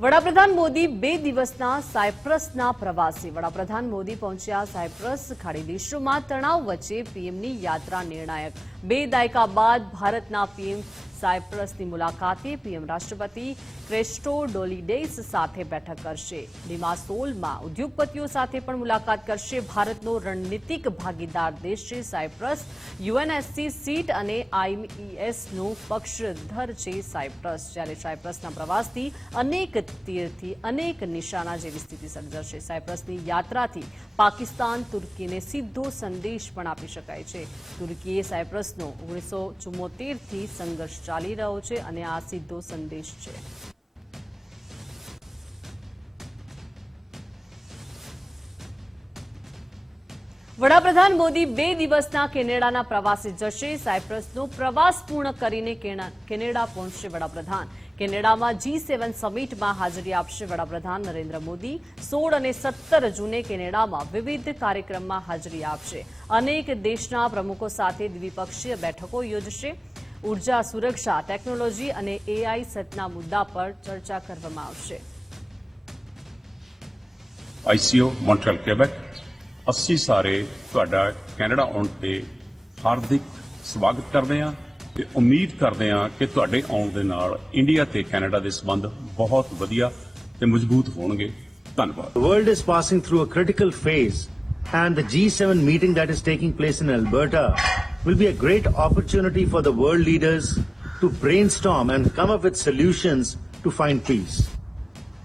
વડાપ્રધાન મોદી 2 દિવસના સાયપ્રસના પ્રવાસે વડાપ્રધાન મોદી પહોંચ્યા સાયપ્રસ ખાડી દેશોમાં તણાવ વચ્ચે પીએમની યાત્રા નિર્ણાયક 2 દાયકા બાદ ભારતના પીએમ સાયપ્રસની મુલાકાતે પીએમ રાષ્ટ્રપતિ ક્રિસ્ટોડોલિડેસ સાથે બેઠક કરશે। લિમાસોલમાં ઉદ્યોગપતિઓ સાથે પણ મુલાકાત કરશે। ભારતનો રણનીતિક ભાગીદાર દેશ છે સાયપ્રસ। યુએનએસસી સીટ અને આઈએસનું પક્ષધર છે સાયપ્રસ। જ્યારે સાયપ્રસના પ્રવાસથી અનેક તીરથી અનેક નિશાના જેવી સ્થિતિ સર્જાશે। સાયપ્રસની યાત્રાથી પાકિસ્તાન તુર્કીને સીધો સંદેશ પણ આપી શકાય છે। તુર્કીએ સાયપ્રસનો 1974થી સંઘર્ષ ચાલી રહ્યો છે અને આ સીધો સંદેશ છે। વડાપ્રધાન મોદી 2 દિવસના કેનેડાના પ્રવાસે જશે। સાયપ્રસનો પ્રવાસ પૂર્ણ કરીને કેનેડા પહોંચશે વડાપ્રધાન। કેનેડામાં G7 સમિટમાં હાજરી આપશે વડાપ્રધાન નરેન્દ્ર મોદી। 16 અને 17 જૂને કેનેડામાં વિવિધ કાર્યક્રમમાં હાજરી આપશે। અનેક દેશના પ્રમુખો સાથે દ્વિપક્ષીય બેઠકો યોજશે। ઉર્જા સુરક્ષા, ટેકનોલોજી અને AI સહિતના મુદ્દા પર ચર્ચા કરવામાં આવશે। ICO ਮੌਂਟਰੀਅਲ ਕੇਬੈਕ ਅਸੀਂ ਸਾਰੇ ਤੁਹਾਡਾ ਕੈਨੇਡਾ ਆਉਣ ਤੇ ਹਾਰਦਿਕ ਸਵਾਗਤ ਕਰਦੇ ਹਾਂ ਤੇ ਉਮੀਦ ਕਰਦੇ ਹਾਂ ਕਿ ਤੁਹਾਡੇ ਆਉਣ ਦੇ ਨਾਲ ਇੰਡੀਆ ਤੇ ਕੈਨੇਡਾ ਦੇ ਸੰਬੰਧ ਬਹੁਤ ਵਧੀਆ ਤੇ ਮਜ਼ਬੂਤ ਹੋਣਗੇ। ਧੰਨਵਾਦ। The world is passing through a critical phase and the G7 meeting that is taking place in Alberta will be a great opportunity for the world leaders to brainstorm and come up with solutions to find peace.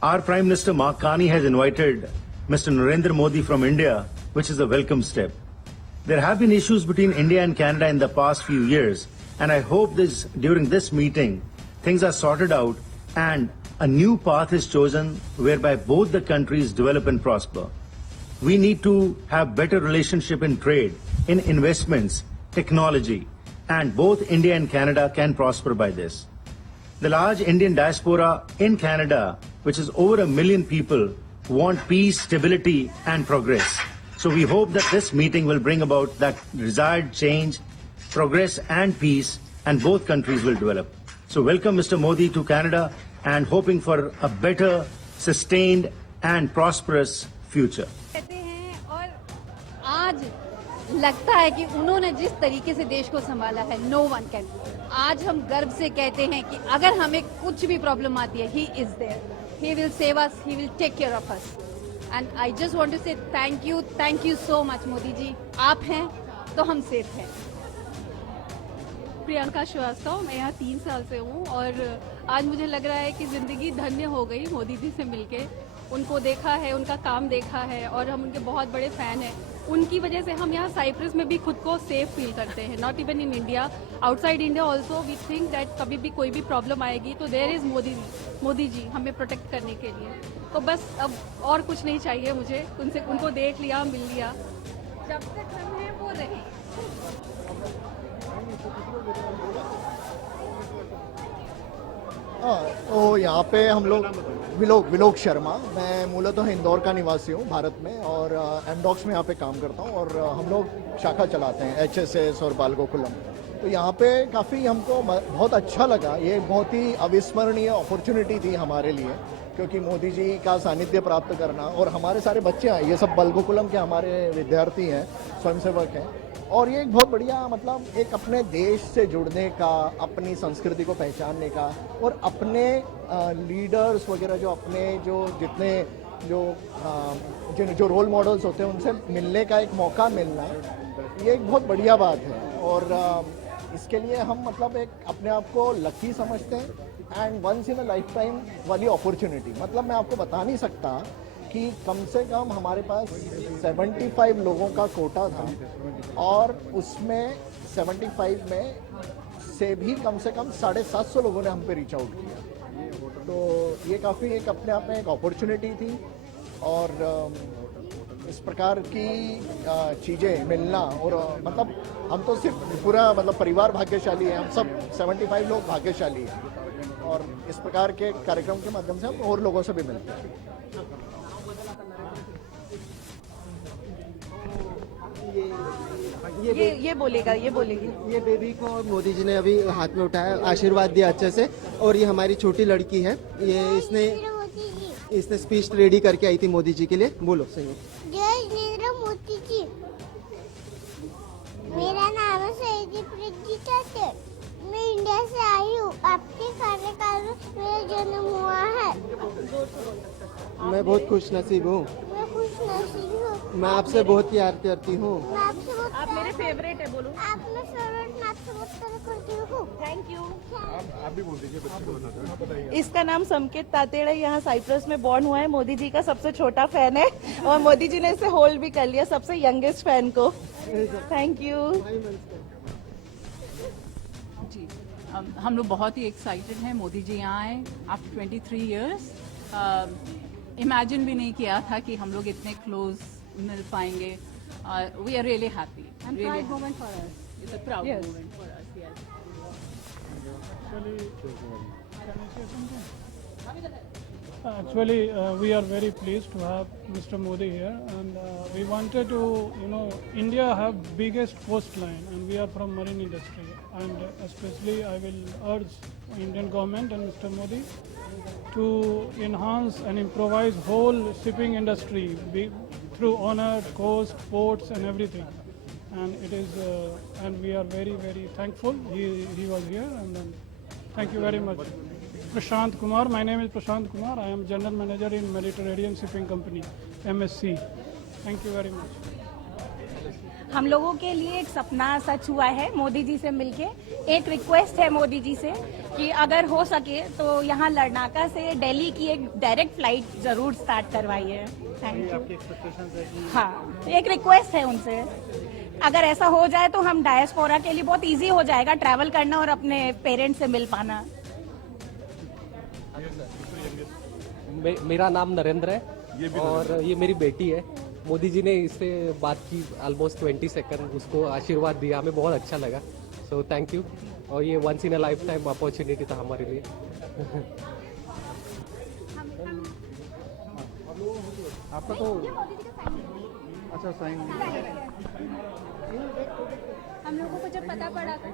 Our Prime Minister Mark Carney has invited Mr. Narendra Modi from India, which is a welcome step. There have been issues between India and Canada in the past few years, and I hope during this meeting things are sorted out and a new path is chosen whereby both the countries develop and prosper. We need to have better relationship in trade, in investments, technology, and both India and Canada can prosper by this. The large Indian diaspora in Canada, which is over 1 million people, want peace, stability, and progress. So we hope that this meeting will bring about that desired change, progress, and peace, and both countries will develop. So welcome Mr. Modi to Canada and hoping for a better, sustained, and prosperous future. आज लगता है कि उन्होंने जिस तरीके से देश को संभाला है, नो वन कैन। आज हम गर्व से कहते हैं कि अगर हमें कुछ भी प्रॉब्लम आती है, he is there, he will save us, he will take care of us. And I just want to say thank you so much Modi ji. आप हैं तो हम सेफ हैं। प्रियंका श्रीवास्तव, मैं यहाँ 3 साल से हूँ और आज मुझे लग रहा है कि ज़िंदगी धन्य हो गई मोदी जी से मिलके। उनको देखा है, उनका काम देखा है और हम उनके बहुत बड़े फ़ैन हैं। उनकी वजह से हम यहाँ साइप्रस में भी खुद को सेफ फील करते हैं। Not even in India, outside India also we think that कभी भी कोई भी प्रॉब्लम आएगी तो देयर इज़ मोदी जी हमें प्रोटेक्ट करने के लिए। तो बस अब और कुछ नहीं चाहिए मुझे। उनको देख लिया, मिल लिया, जब तक हम हैं वो रहे। तो यहाँ पे हम लोग विलोक शर्मा, मैं मूलतः इंदौर का निवासी हूँ भारत में और एमडॉक्स में यहाँ पे काम करता हूँ और हम लोग शाखा चलाते हैं HSS और बालगोकुलम। तो यहाँ पे काफ़ी हमको बहुत अच्छा लगा। ये बहुत ही अविस्मरणीय अपॉर्चुनिटी थी हमारे लिए, क्योंकि मोदी जी का सानिध्य प्राप्त करना और हमारे सारे बच्चे हैं, ये सब बालगोकुलम के हमारे विद्यार्थी हैं, स्वयंसेवक हैं। और ये एक बहुत बढ़िया मतलब एक अपने देश से जुड़ने का, अपनी संस्कृति को पहचानने का और अपने लीडर्स वगैरह जो अपने जो जितने जो रोल मॉडल्स होते हैं उनसे मिलने का एक मौका मिलना, ये एक बहुत बढ़िया बात है। और इसके लिए हम मतलब एक अपने आप को लकी समझते हैं and once in a lifetime वाली अपॉर्चुनिटी। मतलब मैं आपको बता नहीं सकता कि कम से कम हमारे पास 75 लोगों का कोटा था और उसमें 75 में से भी कम से कम 750 लोगों ने हम पे रीच आउट किया। तो ये काफ़ी एक अपने आप में एक अपॉर्चुनिटी थी और इस प्रकार की चीज़ें मिलना और मतलब हम तो सिर्फ पूरा मतलब परिवार भाग्यशाली है, हम सब 75 लोग भाग्यशाली हैं और इस प्रकार के कार्यक्रम के माध्यम से हम और लोगों से भी मिलते हैं। ये बोलेगी। ये बेबी को मोदी जी ने अभी हाथ में उठाया, आशीर्वाद दिया अच्छे से। और ये हमारी छोटी लड़की है, ये इसने इसने स्पीच रेडी करके आई थी मोदी जी के लिए, बोलो संयुक्त। जय नरेंद्र मोदी जी। मेरा नाम है सैयदी प्रगीता शेख। मैं इंडिया से आई हूँ। आपके कार्यकाल में मेरा जन्म हुआ है। मैं बहुत खुश नसीब हूँ। मैं खुश नसीब हूँ। मैं आपसे बहुत प्यार करती हूँ। मैं आपसे बहुत आप मेरे फेवरेट है, बोलो। आप मेरे फेवरेट, मैं आपसे बहुत प्यार करती हूँ। Thank you. इसका नाम संकेत तातेड़ है, यहाँ साइप्रस में बॉर्न हुआ है। मोदी जी का सबसे छोटा फैन है और मोदी जी ने इसे होल्ड भी कर लिया, सबसे यंगेस्ट फैन को। थैंक यू जी। हम लोग बहुत ही एक्साइटेड हैं, मोदी जी यहाँ आए आफ्टर 23 इयर्स। इमेजिन भी नहीं किया था कि हम लोग इतने क्लोज मिल पाएंगे। We are really happy. Proud moment for us. It's a proud Yes. moment for us, yes. Actually, we are very pleased to have Mr. Modi here, and we wanted to, India have biggest coastline, and we are from marine industry, and especially I will urge Indian government and Mr. Modi to enhance and improvise whole shipping industry through honored coast, ports, and everything. And it is, and we are very, very thankful he was here, and then thank you very much. Prashant Kumar, my name is Prashant Kumar. I am General Manager in Mediterranean Shipping Company, MSC. Thank you very much. हम लोगों के लिए एक सपना सच हुआ है मोदी जी से मिलके। एक रिक्वेस्ट है मोदी जी से कि अगर हो सके तो यहाँ लड़नाका से दिल्ली की एक डायरेक्ट फ्लाइट जरूर स्टार्ट करवाइए। Thank you. हाँ, एक रिक्वेस्ट है उनसे, अगर ऐसा हो जाए तो हम डायस्पोरा के लिए बहुत इजी हो जाएगा ट्रैवल करना और अपने पेरेंट्स से मिल पाना। मेरा नाम नरेंद्र है और ये मेरी बेटी है। मोदी जी ने इससे बात की ऑलमोस्ट 20 सेकंड, उसको आशीर्वाद दिया, हमें बहुत अच्छा लगा। So thank you. और ये once in a lifetime opportunity था हमारे लिए। आपका तो अच्छा साइन। हम लोगों को जब पता पड़ा था